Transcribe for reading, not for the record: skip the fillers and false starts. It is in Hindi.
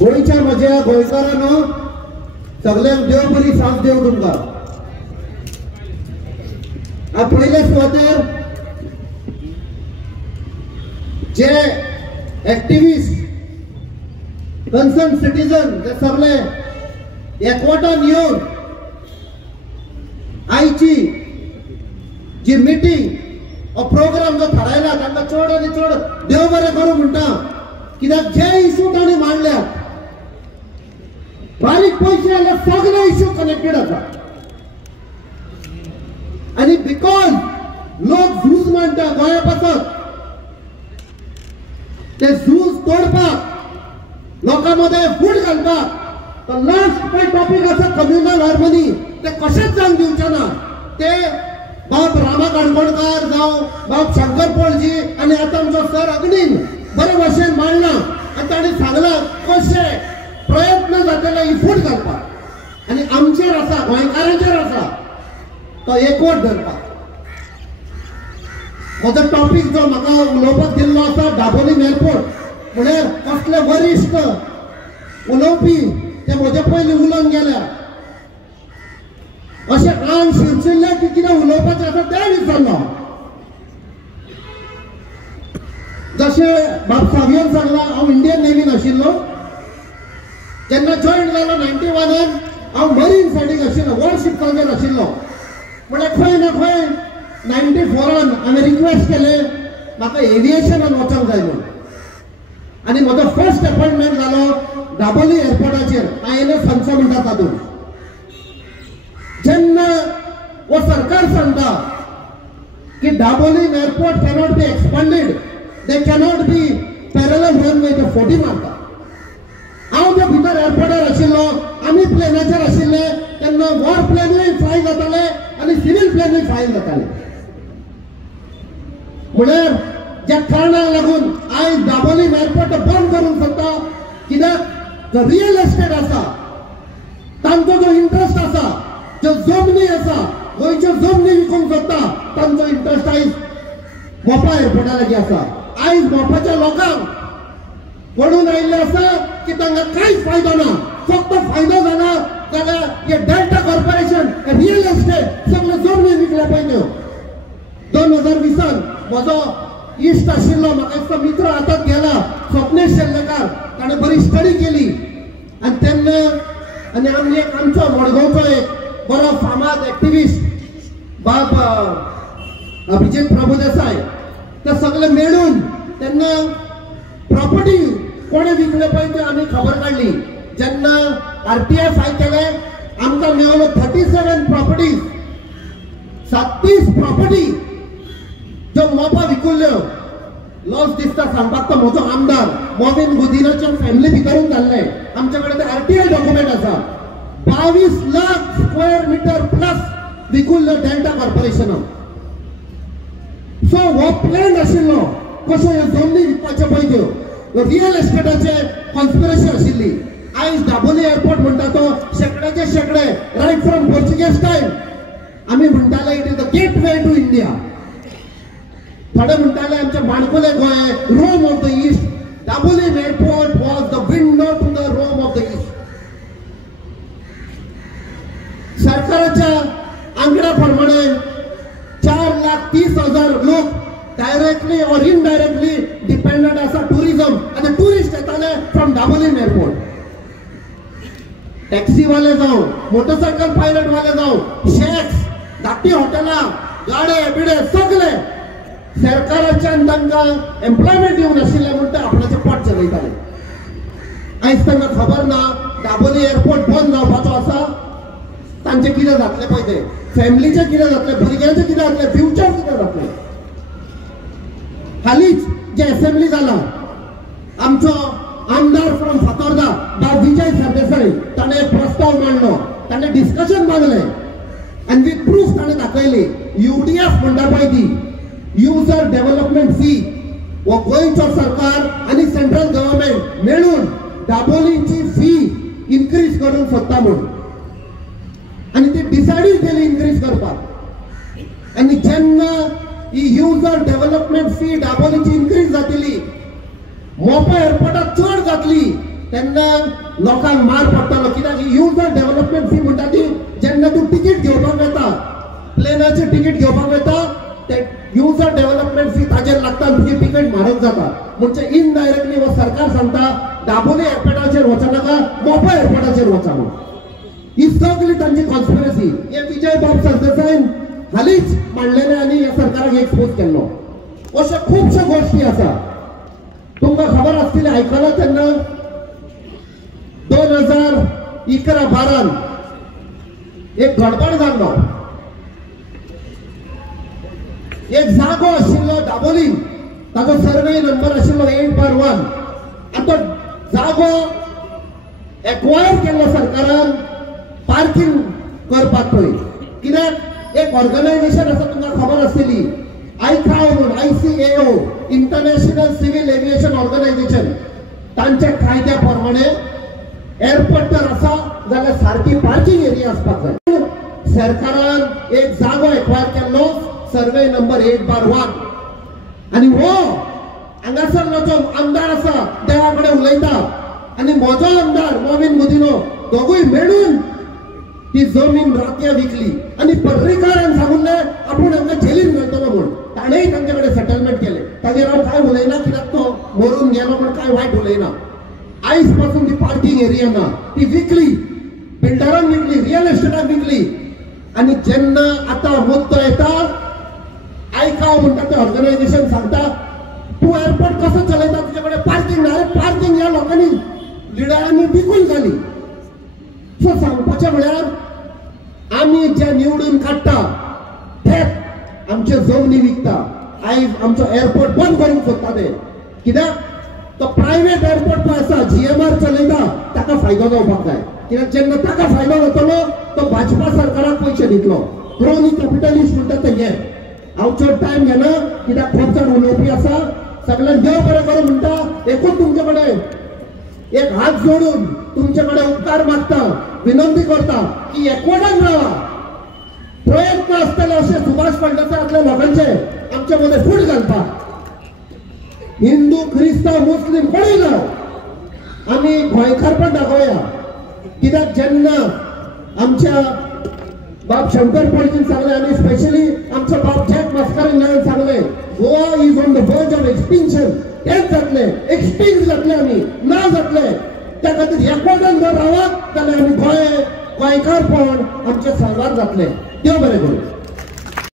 गोंयच्या म्हज्या गोंयकारांनो सगळ्यांक देव बरी सांग देव तुमकां. पयले सुवातेर जे एक्टिविस्ट कन्सर्न सिटीजन ते सगळे एकवटान येवन आयची जी मिटींग प्रोग्राम जो थारायला तांकां चड आनी चड देव बरें करूं म्हणटा. कित्याक जे इशू तांणी मांडल्यात बारीक पयशे जाल्यार सगळे इशू कनेक्टेड आसा. आणि बिकॉज लोक झूज मांडटा गोंया पासत ते झूज तोडपाक लोकांमध्ये फूट घालपाक लास्ट पळय टॉपिक आसा कम्युनल हार्मनी ते कशेंच जावंक दिवचे ना. ते बाब रामा काणकोणकार जावं बाब शंकर पळजी आनी आतां आमचो सर अग्नीन बरे भाशेन मांडला आनी ताणें सांगलां कशे प्रयत्न जातले ही फूट घालपाक आनी आमचेर आसा गोंयकारांचेर आसा तो एकवट धरपाक. म्हजो टॉपिक जो म्हाका उलोवपाक दिल्लो आसा दाबोलीम एअरपोर्ट म्हळ्यार कसले वरिश्ठ उलोवपी ते म्हजे पयलीं उलोवन गेल्या. अशें आंग शिरशिल्लें की कितें उलोवपाचें आसा तें विसरलो. जशें बाब सावियन सांगलां हांव इंडियन नेवीन आशिल्लो. जेन्ना जॉयन जालो 91 हांव मरीन सायडीक आशिल्लो वॉरशिप्सांचेर आशिल्लो. म्हळ्यार खंय ना खंय 94 हांवें रिक्वेस्ट केलें म्हाका एविएशनान वचूंक जाय म्हणून. आनी म्हजो फर्स्ट अपॉइंटमेंट जालो दाबोली एअरपोर्टाचेर. आयएनएस हंसा म्हणटा तातूंत. जेन्ना वो सरकार सांगता की Dabolim airport cannot be expanded they cannot be parallel runway ते फोटी मारता. हांव त्या भितर एअरपोर्टार आशिल्लो आमी प्लेनाचेर आशिल्ले तेन्ना वॉर प्लेनूय फ्लाय जाताले आनी सिव्हील प्लेनूय फ्लाय जाताले. म्हळ्यार ज्या कारणाक लागून आयज दाबोलीम एअरपोर्ट बंद करूंक सोदता. कित्याक जो रियल एस्टेट आसा तांचो जो इंट्रस्ट आसा ज्यो जमनी आसा गोंयच्यो जमनी विकूंक सोदता तांचो इंट्रस्ट आयज मोपा एअरपोर्टा लागीं आसा. आयज मोपाच्या लोकांक पडून आयिल्ले आसा की तांकां कांयच फायदो ना. फक्त फायदो जाला जाल्यार हे डेल्टा कॉर्पोरेशन रियल एस्टेट सगळे जमनी विकल्या पयल्यो. 2020 म्हजो इश्ट आशिल्लो म्हाका दिसता मित्र आतांच गेला स्वप्नेश शेल्लेकार ताणें बरी स्टडी केली आनी तेन्ना आनी आमी एक आमचो मडगांवचो एक बरो फामाद एक्टिविस्ट बाब अभिजित प्रभुदेसाय ते सगळे मेळून तेन्ना प्रॉपर्टी कोणे विकले पळय ते आमी खबर काडली. जेन्ना आरटीआय फायल केले आमकां मेळ्ळो 37 प्रॉपर्टीज 37 प्रॉपर्टी ज्यो मोपा विकुल्ल्यो. लॉस दिसता सांगपाक तो म्हजो आमदार मोमीन गुदिनाच्या फॅमिली भितरून जाल्ले. आमचे कडेन ते आरटीआय डॉक्युमेंट आसा. 22 लाख स्क्वेअर मीटर प्लस विकुल्ल्यो डेल्टा कॉर्पोरेशनान. सो हो प्लॅन आशिल्लो कशो ह्यो जमनी विकपाच्यो पळय रियल एस्टेटाचे कॉन्स्पिरसी आशिल्ली. आयज दाबोली एअरपोर्ट म्हणटा तो शेकड्याचे शेकडे रायट फ्रॉम पोर्चुगेज टायम आमी म्हणटाले it is the gateway to India. थोडे म्हणटाले आमचे माणकुले Goem Rome of the East. Dabolim airport was the window to the Rome of the East. सरकाराच्या आंकड्या प्रमाणे 4,30,000 लोक डायरेक्टली और इनडायरेक्टली डिपेंडंट आसा टुरिझम आनी टुरिस्ट येताले फ्रॉम दाबोलीम एअरपोर्ट. टॅक्सी वाले जावं मोटरसायकल पायलट वाले जावं शेक्स धाकटी हॉटेलां गाडे बिडे सगळे सरकाराच्यान तांकां एम्प्लॉयमेंट दिवन आशिल्ले म्हणून ते आपणाचें पोट चलयताले. आयज तांकां खबर ना दाबोली एअरपोर्ट बंद जावपाचो आसा. तांचे कितें जातलें पळय ते फॅमिलीचें कितें जातलें भुरग्यांचें कितें जातलें फ्युचर कितें जातलें. हालींच जे असेंब्ली जाला आमचो आमदार फ्रॉम फातोर्डा बाब विजय सरदेसाई ताणें एक प्रस्ताव मांडलो. ताणें डिस्कशन मागलें आनी वीथ प्रूफ ताणें दाखयली. UDF म्हणटा पळय ती युजर डेव्हलपमेंट फी वो गोंयचो सरकार आनी सेंट्रल गव्हर्नमेंट मेळून दाबोलीची फी इन्क्रीज करूंक सोदता म्हणून. आनी ती डिसायडूय केली इन्क्रीज करपाक. आनी जेन्ना ही युजर डेव्हलपमेंट फी दाबोलीची इन्क्रीज जातली मोपा एअरपोर्टात चढ घातली तेन्ना लोकांक मार पडटालो कित्याक युजर डेव्हलपमेंट फी म्हणटा ती जेन्ना तूं तिकीट घेवपाक वता प्लेनाचें तिकीट घेवपाक वता ते युजर डेव्हलपमेंट फी ताजेर लागता तुजी तिकीट म्हारग जाता म्हणजे इनडायरेक्टली हो सरकार सांगता दाबोली एअरपोर्टाचेर वचनाका मोपा एअरपोर्टाचेर वचा म्हणून ही सगळी तांची कॉन्स्पिरसी हे विजय बाब सरदेसाईन हालींच मांडलेले आनी ह्या सरकाराक एक्सपोज केल्लो अशा खुबश्यो गोष्टी आसा तुमकां खबर आसतली आयकलां तेन्ना 2011-12 एक गडबड जाल्लो एक जागो आशिल्लो दाबोलीम ताजो सर्वे नंबर आशिल्लो 8/1 आनी तो जागो एक्वायर केल्लो सरकारान पार्किंग करपाक पळय कित्याक एक ऑर्गनायझेशन आसा तुमकां खबर आसतली ICAO international civil aviation organisation तांच्या कायद्या प्रमाणे एअरपोर्ट जर आसा जाल्यार सारकी पार्किंग एरिया आसपाक जाय सरकारान एक जागो एक्वायर केल्लो सर्वे नंबर 8/1 आनी हो हांगासरलो जो आमदार आसा देवा कडेन उलयता आनी म्हजो आमदार मोमीन मुदिनो दोगूय मेळून ती जमीन रात्या विकली आणि पर्रीकारान सांगून आपण हांगा जेलीन घालतलो म्हणून ताणेय तांच्याकडे सेटलमेंट केले ताजेर हांव काय उलयना कित्याक तो मरून गेलो म्हणून काय वायट उलयना आयज पासून ती पार्किंग एरिया ना ती विकली बिल्डरान विकली रियल एस्टेटाक विकली आणि जेन्ना आता मुद्दो येता आयकाव म्हणटा ते ऑर्गनायझेशन सांगता तू एअरपोर्ट कसो चलयता तुझ्याकडे पार्किंग ना पार्किंग ह्या लोकांनी लिडरांनी विकून जाली सो सांगपाचें म्हळ्यार आमी जे निवडून काडटा तेच आमचे जमनी विकता आयज आमचो एअरपोर्ट बंद करूंक सोदता ते कित्याक तो प्रायव्हेट एअरपोर्ट पळय आसा GMR चलयता ताका फायदो जावपाक जाय कित्याक जेन्ना ताका फायदो जातलो तो भाजपा सरकाराक पयशे दितलो क्रोनी कॅपिटलिस्ट म्हणटा ते हे हांव चड टायम घेना कित्याक खूब जाण उलोवपी आसा सगळ्यांक देव बरें करूं म्हणटा एकूच तुमचे कडेन एक हात जोडून तुमच्याकडे उपकार मागता विनंती करता की एकवटान राहा प्रयत्न असतले असे सुभाष फळदेसायातल्या लोकांचे आमच्या मध्ये फूट घालपाक हिंदू ख्रिस्ताव मुस्लिम कोणीय जावं आमी गोंयकारपण दाखोवया कित्याक जेन्ना आमच्या बाब शंकर पळजीन सांगले आनी स्पेशली आमचो बाब जॅक मस्कारीन सांगले Goa is on the verge of extinction तेच जातले एक्सटिंक्ट जातले आमी ना जातले त्या खातीर एकवटान जर रावत जाल्यार आमी गोंयकारपण आमचे सारवार जातले देव बरें करूं